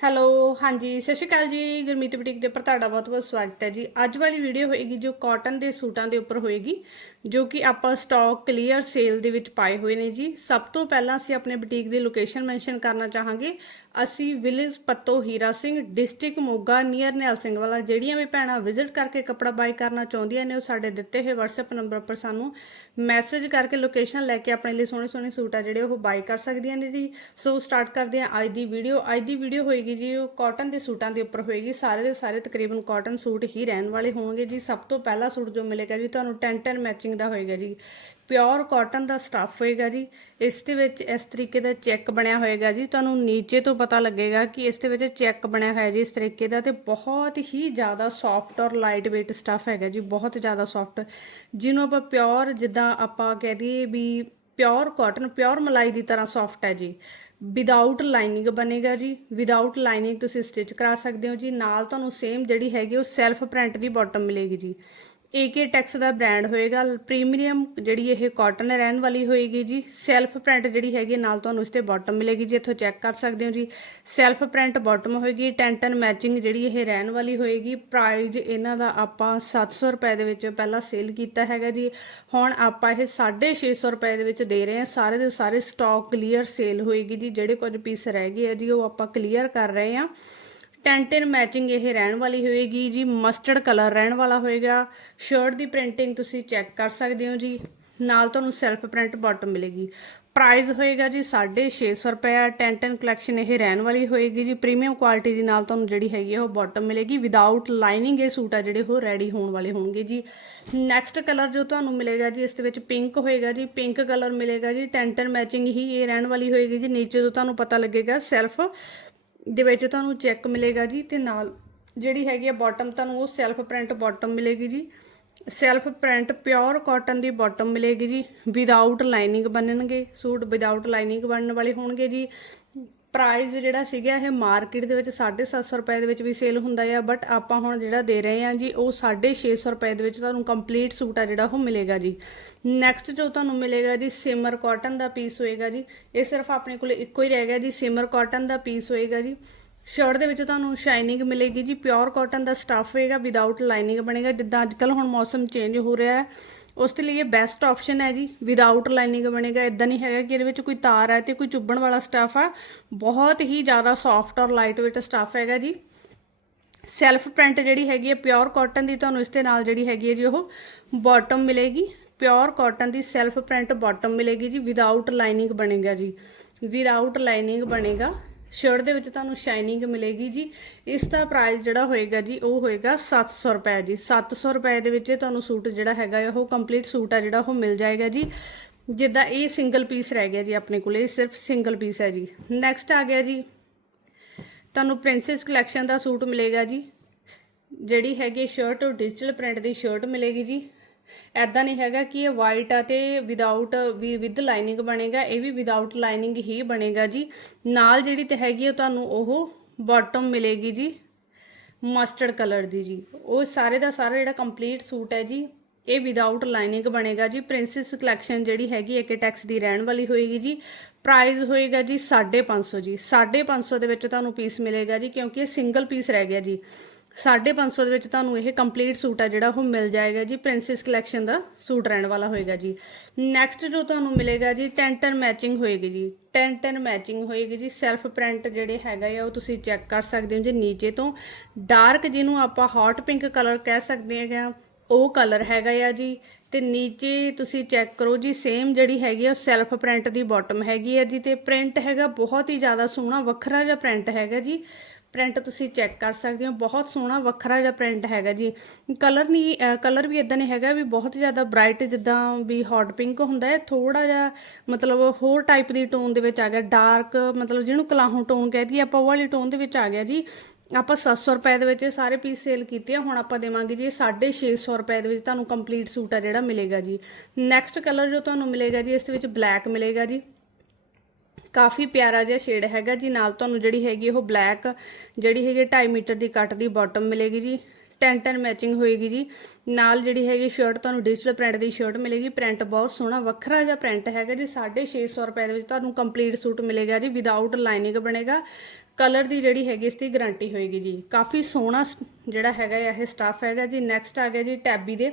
Hello, ਹਾਂਜੀ, ਸਤਿ ਸ਼੍ਰੀ ਅਕਾਲ ਜੀ। ਗੁਰਮੀਤ ਬੁਟੀਕ ਦੇ ਉੱਪਰ ਤੁਹਾਡਾ ਬਹੁਤ-ਬਹੁਤ ਸਵਾਗਤ ਹੈ ਜੀ। ਅੱਜ ਵਾਲੀ ਵੀਡੀਓ ਹੋਏਗੀ ਜੋ ਕਾਟਨ ਦੇ ਸੂਟਾਂ ਦੇ ਉੱਪਰ ਹੋਏਗੀ, ਜੋ ਕਿ ਆਪਾਂ ਸਟਾਕ ਕਲੀਅਰ ਸੇਲ ਦੇ ਵਿੱਚ ਪਾਏ ਹੋਏ ਨੇ ਜੀ। ਸਭ ਤੋਂ ਪਹਿਲਾਂ ਅਸੀਂ ਆਪਣੇ ਬੁਟੀਕ ਦੀ ਲੋਕੇਸ਼ਨ ਮੈਂਸ਼ਨ ਕਰਨਾ ਚਾਹਾਂਗੇ। ਅਸੀਂ village Patto Hira Singh district Moga near Nihal Singh Wala. ਜਿਹੜੀਆਂ ਵੀ ਭੈਣਾਂ ਵਿਜ਼ਿਟ ਕਰਕੇ ਕੱਪੜਾ ਬਾਈ ਕਰਨਾ ਚਾਹੁੰਦੀਆਂ ਨੇ, ਉਹ ਸਾਡੇ ਦਿੱਤੇ ਹੋਏ WhatsApp ਨੰਬਰ ਉੱਪਰ ਸਾਨੂੰ ਮੈਸੇਜ ਕਰਕੇ ਲੋਕੇਸ਼ਨ ਲੈ ਕੇ ਆਪਣੇ ਲਈ ਸੋਹਣੇ ਸੋਹਣੇ ਸੂਟ ਆ ਜਿਹੜੇ ਉਹ ਬਾਈ ਕਰ ਸਕਦੀਆਂ ਨੇ ਜੀ। ਸੋ ਸਟਾਰਟ ਕਰਦੇ ਹਾਂ ਅੱਜ ਦੀ ਵੀਡੀਓ ਅੱਜ ਦੀ ਵੀਡੀਓ ਹੋਏਗੀ ਜੀ, ਉਹ ਕਾਟਨ ਦੇ ਸੂਟਾਂ ਦੇ ਉੱਪਰ ਹੋਏਗੀ। ਸਾਰੇ ਦੇ ਸਾਰੇ ਤਕਰੀਬਨ ਕਾਟਨ ਸੂਟ ਹੀ ਰਹਿਣ ਵਾਲੇ ਹੋਣਗੇ ਜੀ। ਸਭ ਤੋਂ ਪਹਿਲਾ ਸੂਟ ਜੋ ਮਿਲੇਗਾ ਜੀ, ਤੁਹਾਨੂੰ 10 10 ਮੈਚਿੰਗ ਦਾ ਹੋਏਗਾ ਜੀ। ਪਿਓਰ ਕਾਟਨ ਦਾ ਸਟੱਫ ਹੋਏਗਾ ਜੀ। ਇਸ ਦੇ ਵਿੱਚ ਇਸ ਤਰੀਕੇ ਦਾ ਚੈੱਕ ਬਣਿਆ ਹੋਏਗਾ ਜੀ। ਤੁਹਾਨੂੰ ਨੀਚੇ ਤੋਂ ਪਤਾ ਲੱਗੇਗਾ ਕਿ ਇਸ ਦੇ ਵਿੱਚ ਚੈੱਕ ਬਣਿਆ ਹੋਇਆ ਜੀ ਇਸ ਤਰੀਕੇ ਦਾ ਤੇ ਬਹੁਤ ਹੀ ਜ਼ਿਆਦਾ ਸੌਫਟ ਔਰ ਲਾਈਟ weight ਸਟੱਫ ਹੈਗਾ ਜੀ। ਬਹੁਤ ਜ਼ਿਆਦਾ ਸੌਫਟ ਜਿਹਨੂੰ ਆਪਾਂ ਪਿਓਰ ਜਿੱਦਾਂ ਆਪਾਂ ਕਹਿ ਦਈਏ ਵੀ ਪਿਓਰ ਕਾਟਨ ਪਿਓਰ ਮਲਾਈ ਦੀ ਤਰ੍ਹਾਂ ਸੌਫਟ ਹੈ ਜੀ। ਵਿਦਆਊਟ ਲਾਈਨਿੰਗ ਬਣੇਗਾ ਜੀ। ਵਿਦਆਊਟ ਲਾਈਨਿੰਗ ਤੁਸੀਂ ਸਟਿਚ ਕਰਾ ਸਕਦੇ ਹੋ ਜੀ। ਨਾਲ ਤੁਹਾਨੂੰ ਸੇਮ ਜਿਹੜੀ ਹੈਗੀ ਉਹ ਸੈਲਫ ਪ੍ਰਿੰਟ ਦੀ ਬਾਟਮ ਮਿਲੇਗੀ ਜੀ। ਏਕੇ ਟੈਕਸ ਦਾ ਬ੍ਰਾਂਡ ਹੋਏਗਾ ਪ੍ਰੀਮੀਅਮ ਜਿਹੜੀ ਇਹ ਕਾਟਨ ਰਹਿਣ ਵਾਲੀ ਹੋਏਗੀ ਜੀ। ਸੈਲਫ ਪ੍ਰਿੰਟ ਜਿਹੜੀ ਹੈਗੀ, ਨਾਲ ਤੁਹਾਨੂੰ ਇਸ ਤੇ ਬਾਟਮ ਮਿਲੇਗੀ ਜੀ, ਇੱਥੋਂ ਚੈੱਕ ਕਰ ਸਕਦੇ ਹੋ ਜੀ। ਸੈਲਫ ਪ੍ਰਿੰਟ ਬਾਟਮ ਹੋਏਗੀ 10 10 ਮੈਚਿੰਗ ਜਿਹੜੀ ਇਹ ਰਹਿਣ ਵਾਲੀ ਹੋਏਗੀ। ਪ੍ਰਾਈਸ ਇਹਨਾਂ ਦਾ ਆਪਾਂ 700 ਰੁਪਏ ਦੇ ਵਿੱਚ ਪਹਿਲਾਂ ਸੇਲ ਕੀਤਾ ਹੈਗਾ ਜੀ। ਹੁਣ ਆਪਾਂ ਇਹ 650 ਰੁਪਏ ਦੇ ਵਿੱਚ ਦੇ ਰਹੇ ਹਾਂ। ਸਾਰੇ ਦੇ ਸਾਰੇ ਸਟਾਕ ਕਲੀਅਰ ਸੇਲ ਹੋਏਗੀ ਜੀ। ਜਿਹੜੇ ਕੁਝ ਪੀਸ ਰਹਿ ਗਏ ਆ ਜੀ, ਉਹ ਆਪਾਂ ਕਲੀਅਰ ਕਰ ਰਹੇ ਹਾਂ। ਟੈਂਟਨ ਮੈਚਿੰਗ ਇਹ ਰਹਿਣ ਵਾਲੀ ਹੋਏਗੀ ਜੀ ਮਸਟਰਡ ਕਲਰ ਰਹਿਣ ਵਾਲਾ ਹੋਏਗਾ। ਸ਼ਰਟ ਦੀ ਪ੍ਰਿੰਟਿੰਗ ਤੁਸੀਂ ਚੈੱਕ ਕਰ ਸਕਦੇ ਹੋ ਜੀ। ਨਾਲ ਤੁਹਾਨੂੰ ਸੈਲਫ ਪ੍ਰਿੰਟ ਬਾਟਮ ਮਿਲੇਗੀ। ਪ੍ਰਾਈਸ ਹੋਏਗਾ ਜੀ 650 ਰੁਪਏ ਟੈਂਟਨ ਕਲੈਕਸ਼ਨ ਇਹ ਰਹਿਣ ਵਾਲੀ ਹੋਏਗੀ ਜੀ। ਪ੍ਰੀਮੀਅਮ ਕੁਆਲਿਟੀ ਦੀ ਨਾਲ ਤੁਹਾਨੂੰ ਜਿਹੜੀ ਹੈਗੀ ਆ ਉਹ ਬਾਟਮ ਮਿਲੇਗੀ। ਵਿਦਆਊਟ ਲਾਈਨਿੰਗ ਇਹ ਸੂਟ ਆ ਜਿਹੜੇ ਉਹ ਰੈਡੀ ਹੋਣ ਵਾਲੇ ਹੋਣਗੇ ਜੀ। ਨੈਕਸਟ ਕਲਰ ਜੋ ਤੁਹਾਨੂੰ ਮਿਲੇਗਾ ਜੀ, ਇਸ ਦੇ ਵਿੱਚ ਪਿੰਕ ਹੋਏਗਾ ਜੀ। ਪਿੰਕ ਕਲਰ ਮਿਲੇਗਾ ਜੀ। ਟੈਂਟਨ ਮੈਚਿੰਗ ਹੀ ਇਹ ਰਹਿਣ ਵਾਲੀ ਹੋਏਗੀ ਜੀ। ਨੀਚੇ ਤੋਂ ਤੁਹਾਨੂੰ ਪਤਾ ਲੱਗੇਗਾ ਸੈਲਫ ਦੇ ਵਿੱਚ ਤੁਹਾਨੂੰ ਚੈੱਕ ਮਿਲੇਗਾ ਜੀ ਤੇ ਨਾਲ ਜਿਹੜੀ ਹੈਗੀ ਆ ਬਾਟਮ ਤੁਹਾਨੂੰ ਉਹ ਸੈਲਫ ਪ੍ਰਿੰਟ ਬਾਟਮ ਮਿਲੇਗੀ ਜੀ। ਸੈਲਫ ਪ੍ਰਿੰਟ ਪਿਓਰ ਕਾਟਨ ਦੀ ਬਾਟਮ ਮਿਲੇਗੀ ਜੀ। ਵਿਦਆਊਟ ਲਾਈਨਿੰਗ ਬਣਨਗੇ ਸੂਟ ਵਿਦਆਊਟ ਲਾਈਨਿੰਗ ਬਣਨ ਵਾਲੇ ਹੋਣਗੇ ਜੀ। ਪ੍ਰਾਈਸ ਜਿਹੜਾ ਸੀਗਾ ਇਹ ਮਾਰਕੀਟ ਦੇ ਵਿੱਚ 750 ਰੁਪਏ ਦੇ ਵਿੱਚ ਵੀ ਸੇਲ ਹੁੰਦਾ ਆ ਬਟ ਆਪਾਂ ਹੁਣ ਜਿਹੜਾ ਦੇ ਰਹੇ ਹਾਂ ਜੀ, ਉਹ 650 ਰੁਪਏ ਦੇ ਵਿੱਚ ਤੁਹਾਨੂੰ ਕੰਪਲੀਟ ਸੂਟ ਆ ਜਿਹੜਾ ਉਹ ਮਿਲੇਗਾ ਜੀ। ਨੈਕਸਟ ਜੋ ਤੁਹਾਨੂੰ ਮਿਲੇਗਾ ਜੀ ਸਿਮਰ ਕਾਟਨ ਦਾ ਪੀਸ ਹੋਏਗਾ ਜੀ। ਇਹ ਸਿਰਫ ਆਪਣੇ ਕੋਲ ਇੱਕੋ ਹੀ ਰਹਿ ਗਿਆ ਜੀ ਸਿਮਰ ਕਾਟਨ ਦਾ ਪੀਸ ਹੋਏਗਾ ਜੀ। ਸ਼ਰਟ ਦੇ ਵਿੱਚ ਤੁਹਾਨੂੰ ਸ਼ਾਈਨਿੰਗ ਮਿਲੇਗੀ ਜੀ ਪਿਓਰ ਕਾਟਨ ਦਾ ਸਟੱਫ ਹੋਏਗਾ ਵਿਦਆਊਟ ਲਾਈਨਿੰਗ ਬਣੇਗਾ। ਜਿੱਦਾਂ ਅੱਜ ਕੱਲ ਹੁਣ ਮੌਸਮ ਚੇਂਜ ਹੋ ਰਿਹਾ ਹੈ ਉਸ ਦੇ ਲਈ ਇਹ ਬੈਸਟ ਆਪਸ਼ਨ ਹੈ ਜੀ ਵਿਦਆਊਟ ਲਾਈਨਿੰਗ ਬਣੇਗਾ ਇਦਾਂ ਨਹੀਂ ਹੈਗਾ ਕਿ ਇਹਦੇ ਵਿੱਚ ਕੋਈ ਤਾਰ ਹੈ ਤੇ ਕੋਈ ਚੁੱਭਣ ਵਾਲਾ ਸਟੱਫ ਆ, ਬਹੁਤ ਹੀ ਜ਼ਿਆਦਾ ਸੌਫਟ ਔਰ ਲਾਈਟ weight ਸਟੱਫ ਹੈਗਾ ਜੀ। ਸੈਲਫ ਪ੍ਰਿੰਟ ਜਿਹੜੀ ਹੈਗੀ ਹੈ ਪਿਓਰ ਕਾਟਨ ਦੀ ਤੁਹਾਨੂੰ ਇਸ ਦੇ ਨਾਲ ਜਿਹੜੀ ਹੈਗੀ ਹੈ ਜੀ, ਉਹ ਬਾਟਮ ਮਿਲੇਗੀ। ਪਿਓਰ ਕਾਟਨ ਦੀ ਸੈਲਫ ਪ੍ਰਿੰਟ ਬਾਟਮ ਮਿਲੇਗੀ ਜੀ ਵਿਦਆਊਟ ਲਾਈਨਿੰਗ ਬਣੇਗਾ ਜੀ। ਵਿਦਆਊਟ ਲਾਈਨਿੰਗ ਬਣੇਗਾ ਸ਼ਰਟ ਦੇ ਵਿੱਚ ਤੁਹਾਨੂੰ ਸ਼ਾਈਨਿੰਗ ਮਿਲੇਗੀ ਜੀ। ਇਸ ਦਾ ਪ੍ਰਾਈਸ ਜਿਹੜਾ ਹੋਏਗਾ ਜੀ, ਉਹ ਹੋਏਗਾ 700 ਰੁਪਏ ਜੀ। 700 ਰੁਪਏ ਦੇ ਵਿੱਚ ਤੁਹਾਨੂੰ ਸੂਟ ਜਿਹੜਾ ਹੈਗਾ ਉਹ ਕੰਪਲੀਟ ਸੂਟ ਆ ਜਿਹੜਾ ਉਹ ਮਿਲ ਜਾਏਗਾ ਜੀ। ਜਿੱਦਾਂ ਇਹ ਸਿੰਗਲ ਪੀਸ ਰਹਿ ਗਿਆ ਜੀ ਆਪਣੇ ਕੋਲੇ ਸਿਰਫ ਸਿੰਗਲ ਪੀਸ ਹੈ ਜੀ। ਨੈਕਸਟ ਆ ਗਿਆ ਜੀ। ਤੁਹਾਨੂੰ ਪ੍ਰਿੰਸੈਸ ਕਲੈਕਸ਼ਨ ਦਾ ਸੂਟ ਮਿਲੇਗਾ ਜੀ। ਜਿਹੜੀ ਹੈਗੀ ਸ਼ਰਟ ਉਹ ਡਿਜੀਟਲ ਪ੍ਰਿੰਟ ਦੀ ਸ਼ਰਟ ਮਿਲੇਗੀ ਜੀ। ਐਦਾਂ ਨਹੀਂ ਹੈਗਾ ਕਿ ਇਹ ਵਾਈਟ ਆ ਤੇ ਵਿਦਆਊਟ ਵੀ ਵਿਦ ਲਾਈਨਿੰਗ ਬਣੇਗਾ, ਇਹ ਵੀ ਵਿਦਆਊਟ ਲਾਈਨਿੰਗ ਹੀ ਬਣੇਗਾ ਜੀ। ਨਾਲ ਜਿਹੜੀ ਤੇ ਹੈਗੀ ਆ ਤੁਹਾਨੂੰ ਉਹ ਬਾਟਮ ਮਿਲੇਗੀ ਜੀ ਮਸਟਰਡ ਕਲਰ ਦੀ ਜੀ। ਉਹ ਸਾਰੇ ਦਾ ਸਾਰਾ ਜਿਹੜਾ ਕੰਪਲੀਟ ਸੂਟ ਹੈ ਜੀ, ਇਹ ਵਿਦਆਊਟ ਲਾਈਨਿੰਗ ਬਣੇਗਾ ਜੀ। ਪ੍ਰਿੰਸੈਸ ਕਲੈਕਸ਼ਨ ਜਿਹੜੀ ਹੈਗੀ ਏਕੇ ਟੈਕਸ ਦੀ ਰਹਿਣ ਵਾਲੀ ਹੋਏਗੀ ਜੀ। ਪ੍ਰਾਈਸ ਹੋਏਗਾ ਜੀ 550 ਜੀ। 550 ਦੇ ਵਿੱਚ ਤੁਹਾਨੂੰ ਪੀਸ ਮਿਲੇਗਾ ਜੀ, ਕਿਉਂਕਿ ਇਹ ਸਿੰਗਲ ਪੀਸ ਰਹਿ ਗਿਆ ਜੀ। 550 ਦੇ ਵਿੱਚ ਤੁਹਾਨੂੰ ਇਹ ਕੰਪਲੀਟ ਸੂਟ ਆ ਜਿਹੜਾ ਉਹ ਮਿਲ ਜਾਏਗਾ ਜੀ ਪ੍ਰਿੰਸੈਸ ਕਲੈਕਸ਼ਨ ਦਾ ਸੂਟ ਰਹਿਣ ਵਾਲਾ ਹੋਏਗਾ ਜੀ। ਨੈਕਸਟ ਜੋ ਤੁਹਾਨੂੰ ਮਿਲੇਗਾ ਜੀ 10 10 ਮੈਚਿੰਗ ਹੋਏਗੀ ਜੀ। 10 10 ਮੈਚਿੰਗ ਹੋਏਗੀ ਜੀ ਸੈਲਫ ਪ੍ਰਿੰਟ ਜਿਹੜੇ ਹੈਗਾ ਆ, ਉਹ ਤੁਸੀਂ ਚੈੱਕ ਕਰ ਸਕਦੇ ਹੋ ਜੀ ਨੀਚੇ ਤੋਂ। ਡਾਰਕ ਜਿਹਨੂੰ ਆਪਾਂ ਹੌਟ ਪਿੰਕ ਕਲਰ ਕਹਿ ਸਕਦੇ ਹੈਗਾ ਉਹ ਕਲਰ ਹੈਗਾ ਆ ਜੀ। ਤੇ ਨੀਚੇ ਤੁਸੀਂ ਚੈੱਕ ਕਰੋ ਜੀ ਸੇਮ ਜਿਹੜੀ ਹੈਗੀ ਆ ਸੈਲਫ ਪ੍ਰਿੰਟ ਦੀ ਬਾਟਮ ਹੈਗੀ ਆ ਜੀ। ਤੇ ਪ੍ਰਿੰਟ ਹੈਗਾ ਬਹੁਤ ਹੀ ਜ਼ਿਆਦਾ ਸੋਹਣਾ, ਵੱਖਰਾ ਜਿਹਾ ਪ੍ਰਿੰਟ ਹੈਗਾ ਜੀ। ਪ੍ਰਿੰਟ ਤੁਸੀਂ ਚੈੱਕ ਕਰ ਸਕਦੇ ਹੋ। ਬਹੁਤ ਸੋਹਣਾ, ਵੱਖਰਾ ਜਿਹਾ ਪ੍ਰਿੰਟ ਹੈਗਾ ਜੀ। ਕਲਰ ਨਹੀਂ ਕਲਰ ਵੀ ਇਦਾਂ ਨਹੀਂ ਹੈਗਾ ਵੀ ਬਹੁਤ ਜ਼ਿਆਦਾ ਬ੍ਰਾਈਟ ਜਿੱਦਾਂ ਵੀ ਹੌਟ ਪਿੰਕ ਹੁੰਦਾ ਹੈ। ਥੋੜਾ ਜਿਹਾ ਮਤਲਬ ਹੋਰ ਟਾਈਪ ਦੀ ਟੋਨ ਦੇ ਵਿੱਚ ਆ ਗਿਆ। ਡਾਰਕ ਮਤਲਬ ਜਿਹਨੂੰ ਕਲਾਹੋਂ ਟੋਨ ਕਹਿ ਦਈਏ, ਆਪਾਂ ਉਹ ਵਾਲੀ ਟੋਨ ਦੇ ਵਿੱਚ ਆ ਗਿਆ ਜੀ। ਆਪਾਂ 700 ਰੁਪਏ ਦੇ ਵਿੱਚ ਇਹ ਸਾਰੇ ਪੀਸ ਸੇਲ ਕੀਤੇ ਆ। ਹੁਣ ਆਪਾਂ ਦੇਵਾਂਗੇ ਜੀ 650 ਰੁਪਏ ਦੇ ਵਿੱਚ ਤੁਹਾਨੂੰ ਕੰਪਲੀਟ ਸੂਟ ਆ ਜਿਹੜਾ ਮਿਲੇਗਾ ਜੀ। ਨੈਕਸਟ ਕਲਰ ਜੋ ਤੁਹਾਨੂੰ ਮਿਲੇਗਾ ਜੀ, ਇਸ ਦੇ ਵਿੱਚ ਬਲੈਕ ਮਿਲੇਗਾ ਜੀ। ਕਾਫੀ ਪਿਆਰਾ ਜਿਹਾ ਸ਼ੇਡ ਹੈਗਾ ਜੀ। ਨਾਲ ਤੁਹਾਨੂੰ ਜਿਹੜੀ ਹੈਗੀ ਉਹ ਬਲੈਕ ਜਿਹੜੀ ਹੈਗੀ 2.5 ਮੀਟਰ ਦੀ ਕੱਟ ਦੀ ਬਾਟਮ ਮਿਲੇਗੀ ਜੀ। 10 10 ਮੈਚਿੰਗ ਹੋਏਗੀ ਜੀ। ਨਾਲ ਜਿਹੜੀ ਹੈਗੀ ਸ਼ਰਟ ਤੁਹਾਨੂੰ ਡਿਜੀਟਲ ਪ੍ਰਿੰਟ ਦੀ ਸ਼ਰਟ ਮਿਲੇਗੀ। ਪ੍ਰਿੰਟ ਬਹੁਤ ਸੋਹਣਾ ਵੱਖਰਾ ਜਿਹਾ ਪ੍ਰਿੰਟ ਹੈਗਾ ਜੀ। 650 ਰੁਪਏ ਦੇ ਵਿੱਚ ਤੁਹਾਨੂੰ ਕੰਪਲੀਟ ਸੂਟ ਮਿਲੇਗਾ ਜੀ। ਵਿਦਆਊਟ ਲਾਈਨਿੰਗ ਬਣੇਗਾ। ਕਲਰ ਦੀ ਜਿਹੜੀ ਹੈਗੀ ਇਸ ਦੀ ਗਾਰੰਟੀ ਹੋਏਗੀ ਜੀ। ਕਾਫੀ ਸੋਹਣਾ ਸ- ਜਿਹੜਾ ਹੈਗਾ ਆ ਇਹ ਸਟਾਫ ਹੈਗਾ ਜੀ। ਨੈਕਸਟ ਆ ਗਿਆ ਜੀ ਟੈਬੀ ਦੇ।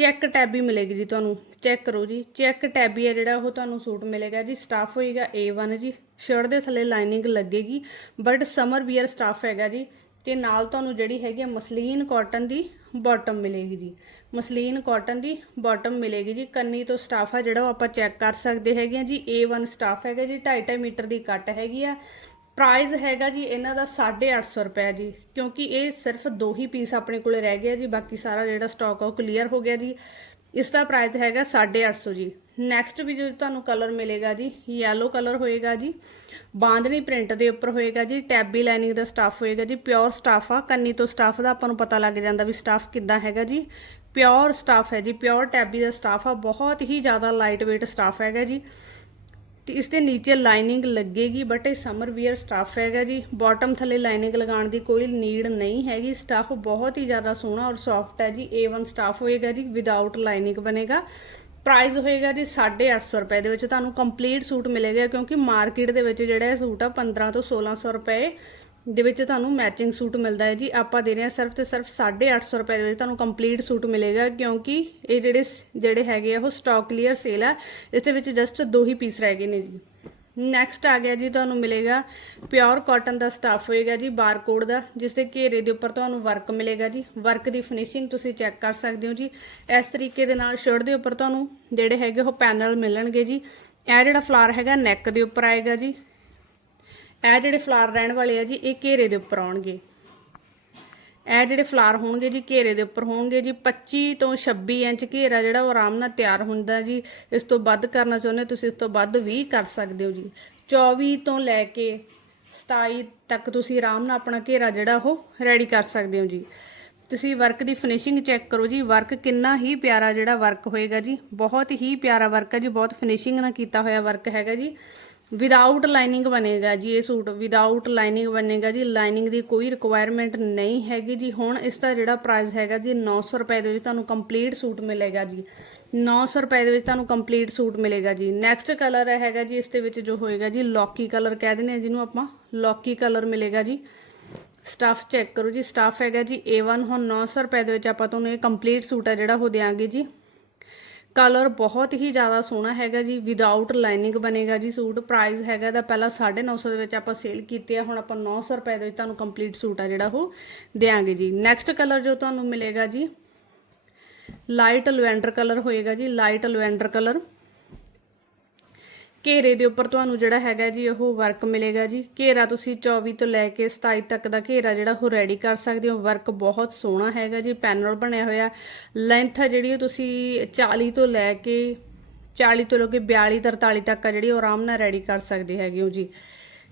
ਚੈੱਕ ਟੈਬੀ ਮਿਲੇਗੀ ਜੀ ਤੁਹਾਨੂੰ, ਚੈੱਕ ਕਰੋ ਜੀ। ਚੈੱਕ ਟੈਬੀ ਹੈ ਜਿਹੜਾ, ਉਹ ਤੁਹਾਨੂੰ ਸੂਟ ਮਿਲੇਗਾ ਜੀ। ਸਟਾਫ ਹੋਏਗਾ A1 ਜੀ। ਸ਼ਰਟ ਦੇ ਥੱਲੇ ਲਾਈਨਿੰਗ ਲੱਗੇਗੀ ਬਟ ਸਮਰ ਵੀਅਰ ਸਟਾਫ ਹੈਗਾ ਜੀ। ਤੇ ਨਾਲ ਤੁਹਾਨੂੰ ਜਿਹੜੀ ਹੈਗੀ ਆ ਮਸਲੀਨ ਕਾਟਨ ਦੀ ਬਾਟਮ ਮਿਲੇਗੀ ਜੀ। ਮਸਲੀਨ ਕਾਟਨ ਦੀ ਬਾਟਮ ਮਿਲੇਗੀ ਜੀ। ਕੰਨੀ ਤੋਂ ਸਟਾਫ ਆ ਜਿਹੜਾ, ਉਹ ਆਪਾਂ ਚੈੱਕ ਕਰ ਸਕਦੇ ਹੈਗੇ ਆ ਜੀ। A1 ਸਟਾਫ ਹੈਗਾ ਜੀ। 2.5 ਮੀਟਰ ਦੀ ਕੱਟ ਹੈਗੀ ਆ। ਪ੍ਰਾਈਸ ਹੈਗਾ ਜੀ ਇਹਨਾਂ ਦਾ 850 ਰੁਪਏ ਜੀ, ਕਿਉਂਕਿ ਇਹ ਸਿਰਫ ਦੋ ਹੀ ਪੀਸ ਆਪਣੇ ਕੋਲੇ ਰਹਿ ਗਿਆ ਜੀ, ਬਾਕੀ ਸਾਰਾ ਜਿਹੜਾ ਸਟਾਕ ਆ ਉਹ ਕਲੀਅਰ ਹੋ ਗਿਆ ਜੀ। ਇਸ ਦਾ ਪ੍ਰਾਈਸ ਹੈਗਾ 850 ਜੀ। ਨੈਕਸਟ ਵੀ ਜੋ ਤੁਹਾਨੂੰ ਕਲਰ ਮਿਲੇਗਾ ਜੀ ਯੈਲੋ ਕਲਰ ਹੋਏਗਾ ਜੀ, ਬਾਂਦਨੀ ਪ੍ਰਿੰਟ ਦੇ ਉੱਪਰ ਹੋਏਗਾ ਜੀ ਟੈਬੀ ਲਾਈਨਿੰਗ ਦਾ ਸਟਾਫ ਹੋਏਗਾ ਜੀ ਪਿਓਰ ਸਟਾਫ ਆ, ਕੰਨੀ ਤੋਂ ਸਟਾਫ ਦਾ ਆਪਾਂ ਨੂੰ ਪਤਾ ਲੱਗ ਜਾਂਦਾ ਵੀ ਸਟਾਫ ਕਿੱਦਾਂ ਹੈਗਾ ਜੀ। ਪਿਓਰ ਸਟਾਫ ਹੈ ਜੀ ਪਿਓਰ ਟੈਬੀ ਦਾ ਸਟਾਫ ਆ, ਬਹੁਤ ਹੀ ਜ਼ਿਆਦਾ ਲਾਈਟ weight ਸਟਾਫ ਹੈਗਾ ਜੀ। ਤੇ ਇਸ ਦੇ ਨੀਚੇ ਲਾਈਨਿੰਗ ਲੱਗੇਗੀ ਬਟ ਇਹ ਸਮਰ ਵੀਅਰ ਸਟਾਫ ਹੈਗਾ ਜੀ। ਬਾਟਮ ਥੱਲੇ ਲਾਈਨਿੰਗ ਲਗਾਉਣ ਦੀ ਕੋਈ ਨੀਡ ਨਹੀਂ ਹੈਗੀ। ਸਟਾਫ ਬਹੁਤ ਹੀ ਜ਼ਿਆਦਾ ਸੋਹਣਾ ਔਰ ਸੌਫਟ ਹੈ ਜੀ। A1 ਸਟਾਫ ਹੋਏਗਾ ਜੀ ਵਿਦਆਊਟ ਲਾਈਨਿੰਗ ਬਣੇਗਾ। ਪ੍ਰਾਈਸ ਹੋਏਗਾ ਜੀ 850 ਰੁਪਏ ਦੇ ਵਿੱਚ। ਤੁਹਾਨੂੰ ਕੰਪਲੀਟ ਸੂਟ ਮਿਲੇਗਾ ਕਿਉਂਕਿ ਮਾਰਕੀਟ ਦੇ ਵਿੱਚ ਜਿਹੜਾ ਇਹ ਸੂਟ ਆ 15 ਤੋਂ 1600 ਰੁਪਏ ਦੇ ਵਿੱਚ ਤੁਹਾਨੂੰ ਮੈਚਿੰਗ ਸੂਟ ਮਿਲਦਾ ਹੈ ਜੀ। ਆਪਾਂ ਦੇ ਰਹੇ ਹਾਂ ਸਿਰਫ ਤੇ ਸਿਰਫ 850 ਰੁਪਏ ਦੇ ਵਿੱਚ ਤੁਹਾਨੂੰ ਕੰਪਲੀਟ ਸੂਟ ਮਿਲੇਗਾ, ਕਿਉਂਕਿ ਇਹ ਜਿਹੜੇ ਜਿਹੜੇ ਹੈਗੇ ਆ, ਉਹ ਸਟਾਕ ਕਲੀਅਰ ਸੇਲ ਆ। ਇਸ ਦੇ ਵਿੱਚ ਜਸਟ ਦੋ ਹੀ ਪੀਸ ਰਹਿ ਗਏ ਨੇ ਜੀ। ਨੈਕਸਟ ਆ ਗਿਆ ਜੀ, ਤੁਹਾਨੂੰ ਮਿਲੇਗਾ ਪਿਓਰ ਕਾਟਨ ਦਾ ਸਟਾਫ ਹੋਏਗਾ ਜੀ ਬਾਰਕੋਡ ਦਾ, ਜਿਸ ਦੇ ਘੇਰੇ ਦੇ ਉੱਪਰ ਤੁਹਾਨੂੰ ਵਰਕ ਮਿਲੇਗਾ ਜੀ। ਵਰਕ ਦੀ ਫਿਨਿਸ਼ਿੰਗ ਤੁਸੀਂ ਚੈੱਕ ਕਰ ਸਕਦੇ ਹੋ ਜੀ। ਇਸ ਤਰੀਕੇ ਦੇ ਨਾਲ ਸ਼ਰਟ ਦੇ ਉੱਪਰ ਤੁਹਾਨੂੰ ਜਿਹੜੇ ਹੈਗੇ ਉਹ ਪੈਨਲ ਮਿਲਣਗੇ ਜੀ। ਇਹ ਜਿਹੜਾ ਫਲਾਰ ਹੈਗਾ ਨੈਕ ਦੇ ਉੱਪਰ ਆਏਗਾ ਜੀ। ਇਹ ਜਿਹੜੇ ਫਲਾਰ ਰਹਿਣ ਵਾਲੇ ਆ ਜੀ, ਇਹ ਘੇਰੇ ਦੇ ਉੱਪਰ ਆਉਣਗੇ। ਇਹ ਜਿਹੜੇ ਫਲਾਰ ਹੋਣਗੇ ਜੀ, ਘੇਰੇ ਦੇ ਉੱਪਰ ਹੋਣਗੇ ਜੀ। 25 ਤੋਂ 26 ਇੰਚ ਘੇਰਾ ਜਿਹੜਾ ਉਹ ਆਰਾਮ ਨਾਲ ਤਿਆਰ ਹੁੰਦਾ ਜੀ। ਇਸ ਤੋਂ ਵੱਧ ਕਰਨਾ ਚਾਹੁੰਦੇ ਤੁਸੀਂ, ਇਸ ਤੋਂ ਵੱਧ ਵੀ ਕਰ ਸਕਦੇ ਹੋ ਜੀ। 24 ਤੋਂ ਲੈ ਕੇ 27 ਤੱਕ ਤੁਸੀਂ ਆਰਾਮ ਨਾਲ ਆਪਣਾ ਘੇਰਾ ਜਿਹੜਾ ਉਹ ਰੈਡੀ ਕਰ ਸਕਦੇ ਹੋ ਜੀ। ਤੁਸੀਂ ਵਰਕ ਦੀ ਫਿਨਿਸ਼ਿੰਗ ਚੈੱਕ ਕਰੋ ਜੀ। ਵਰਕ ਕਿੰਨਾ ਹੀ ਪਿਆਰਾ ਜਿਹੜਾ ਵਰਕ ਹੋਏਗਾ ਜੀ। ਬਹੁਤ ਹੀ ਪਿਆਰਾ ਵਰਕ ਹੈ ਜੀ। ਬਹੁਤ ਫਿਨਿਸ਼ਿੰਗ ਨਾਲ ਕੀਤਾ ਹੋਇਆ ਵਰਕ ਹੈਗਾ ਜੀ। ਵਿਦਆਊਟ ਲਾਈਨਿੰਗ ਬਣੇਗਾ ਜੀ ਇਹ ਸੂਟ ਵਿਦਆਊਟ ਲਾਈਨਿੰਗ ਬਣੇਗਾ ਜੀ ਲਾਈਨਿੰਗ ਦੀ ਕੋਈ ਰਿਕੁਆਇਰਮੈਂਟ ਨਹੀਂ ਹੈਗੀ ਜੀ। ਹੁਣ ਇਸ ਦਾ ਜਿਹੜਾ ਪ੍ਰਾਈਸ ਹੈਗਾ ਜੀ 900 ਰੁਪਏ ਦੇ ਵਿੱਚ ਤੁਹਾਨੂੰ ਕੰਪਲੀਟ ਸੂਟ ਮਿਲੇਗਾ ਜੀ। 900 ਰੁਪਏ ਦੇ ਵਿੱਚ ਤੁਹਾਨੂੰ ਕੰਪਲੀਟ ਸੂਟ ਮਿਲੇਗਾ ਜੀ। ਨੈਕਸਟ ਕਲਰ ਹੈਗਾ ਜੀ, ਇਸ ਦੇ ਵਿੱਚ ਜੋ ਹੋਏਗਾ ਜੀ ਲੌਕੀ ਕਲਰ ਕਹਿ ਦਿੰਦੇ ਆ ਜਿਹਨੂੰ ਆਪਾਂ। ਲੌਕੀ ਕਲਰ ਮਿਲੇਗਾ ਜੀ। ਸਟਾਫ ਚੈੱਕ ਕਰੋ ਜੀ। ਸਟਾਫ ਹੈਗਾ ਜੀ A1 ਹੁਣ 900 ਰੁਪਏ ਦੇ ਵਿੱਚ ਆਪਾਂ ਤੁਹਾਨੂੰ ਇਹ ਕੰਪਲੀਟ ਸੂਟ ਆ ਜਿਹੜਾ ਉਹ ਦੇਾਂਗੇ ਜੀ। ਕਲਰ ਬਹੁਤ ਹੀ ਜ਼ਿਆਦਾ ਸੋਹਣਾ ਹੈਗਾ ਜੀ ਵਿਦਆਊਟ ਲਾਈਨਿੰਗ ਬਣੇਗਾ ਜੀ ਸੂਟ ਪ੍ਰਾਈਸ ਹੈਗਾ ਦਾ ਪਹਿਲਾਂ 950 ਦੇ ਵਿੱਚ ਆਪਾਂ ਸੇਲ ਕੀਤੇ ਆ, ਹੁਣ ਆਪਾਂ 900 ਰੁਪਏ ਦੇ ਵਿੱਚ ਤੁਹਾਨੂੰ ਕੰਪਲੀਟ ਸੂਟ ਆ ਜਿਹੜਾ ਉਹ ਦੇਾਂਗੇ ਜੀ। ਨੈਕਸਟ ਕਲਰ ਜੋ ਤੁਹਾਨੂੰ ਮਿਲੇਗਾ ਜੀ ਲਾਈਟ ਲਵੈਂਡਰ ਕਲਰ ਹੋਏਗਾ ਜੀ ਲਾਈਟ ਲਵੈਂਡਰ ਕਲਰ ਘੇਰੇ ਦੇ ਉੱਪਰ ਤੁਹਾਨੂੰ ਜਿਹੜਾ ਹੈਗਾ ਜੀ, ਉਹ ਵਰਕ ਮਿਲੇਗਾ ਜੀ। ਘੇਰਾ ਤੁਸੀਂ 24 ਤੋਂ ਲੈ ਕੇ 27 ਤੱਕ ਦਾ ਘੇਰਾ ਜਿਹੜਾ, ਉਹ ਰੈਡੀ ਕਰ ਸਕਦੇ ਹੋ। ਵਰਕ ਬਹੁਤ ਸੋਹਣਾ ਹੈਗਾ ਜੀ ਪੈਨਲ ਬਣਿਆ ਹੋਇਆ। ਲੈਂਥ ਹੈ ਜਿਹੜੀ, ਉਹ ਤੁਸੀਂ 40 ਤੋਂ ਲੈ ਕੇ 40 ਤੋਂ ਲੈ ਕੇ 42 43 ਤੱਕ ਆ ਜਿਹੜੀ, ਉਹ ਆਰਾਮ ਨਾਲ ਰੈਡੀ ਕਰ ਸਕਦੇ ਹੈਗੇ ਹੋ ਜੀ।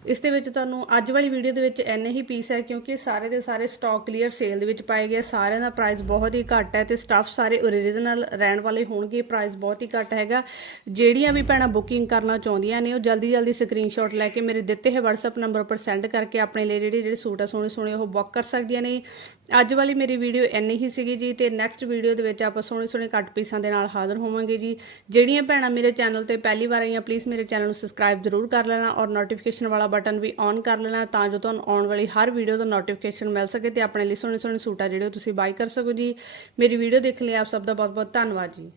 ਇਸ ਦੇ ਵਿੱਚ ਤੁਹਾਨੂੰ ਅੱਜ ਵਾਲੀ ਵੀਡੀਓ ਦੇ ਵਿੱਚ ਇੰਨੇ ਹੀ ਪੀਸ ਹੈ ਕਿਉਂਕਿ ਸਾਰੇ ਦੇ ਸਾਰੇ ਸਟਾਕ ਕਲੀਅਰ ਸੇਲ ਦੇ ਵਿੱਚ ਪਾਏ ਗਏ ਸਾਰਿਆਂ ਦਾ ਪ੍ਰਾਈਸ ਬਹੁਤ ਹੀ ਘੱਟ ਹੈ ਤੇ ਸਟਾਫ ਸਾਰੇ ਓਰੀਜਨਲ ਰਹਿਣ ਵਾਲੇ ਹੋਣਗੇ ਪ੍ਰਾਈਸ ਬਹੁਤ ਹੀ ਘੱਟ ਹੈਗਾ। ਜਿਹੜੀਆਂ ਵੀ ਭੈਣਾਂ ਬੁਕਿੰਗ ਕਰਨਾ ਚਾਹੁੰਦੀਆਂ ਨੇ, ਉਹ ਜਲਦੀ ਜਲਦੀ ਸਕਰੀਨਸ਼ਾਟ ਲੈ ਕੇ ਮੇਰੇ ਦਿੱਤੇ ਹੋਏ WhatsApp ਨੰਬਰ ਉੱਪਰ ਸੈਂਡ ਕਰਕੇ ਆਪਣੇ ਲਈ ਜਿਹੜੇ ਜਿਹੜੇ ਸੂਟ ਆ, ਸੋਹਣੇ ਸੋਹਣੇ ਉਹ ਬੁੱਕ ਕਰ ਸਕਦੀਆਂ ਨੇ। ਅੱਜ ਵਾਲੀ ਮੇਰੀ ਵੀਡੀਓ ਇੰਨੀ ਹੀ ਸੀਗੀ ਜੀ ਤੇ ਨੈਕਸਟ ਵੀਡੀਓ ਦੇ ਵਿੱਚ ਆਪਾਂ ਸੋਹਣੇ ਸੋਹਣੇ ਕੱਟ ਪੀਸਾਂ ਦੇ ਨਾਲ ਹਾਜ਼ਰ ਹੋਵਾਂਗੇ ਜੀ। ਜਿਹੜੀਆਂ ਭੈਣਾਂ ਮੇਰੇ ਚੈਨਲ ਤੇ ਪਹਿਲੀ ਵਾਰ ਆਈਆਂ ਪਲੀਜ਼ ਮੇਰੇ ਚੈਨਲ ਨੂੰ ਸਬਸਕ੍ਰਾਈਬ ਜ਼ਰੂਰ ਕਰ ਲੈਣਾ ਔਰ ਨੋਟੀਫਿਕੇਸ਼ਨ ਵਾਲਾ ਬਟਨ ਵੀ ਔਨ ਕਰ ਲੈਣਾ ਤਾਂ ਜੋ ਤੁਹਾਨੂੰ ਆਉਣ ਵਾਲੀ ਹਰ ਵੀਡੀਓ ਦਾ ਨੋਟੀਫਿਕੇਸ਼ਨ ਮਿਲ ਸਕੇ ਤੇ ਆਪਣੇ ਲਈ ਸੋਹਣੇ ਸੋਹਣੇ ਸੂਟ ਆ ਜਿਹੜੇ ਉਹ ਤੁਸੀਂ ਬਾਈ ਕਰ ਸਕੋ ਜੀ। ਮੇਰੀ ਵੀਡੀਓ ਦੇਖਣ ਲਈ ਆਪ ਸਭ ਦਾ ਬਹੁਤ ਬਹੁਤ ਧੰਨਵਾਦ ਜੀ।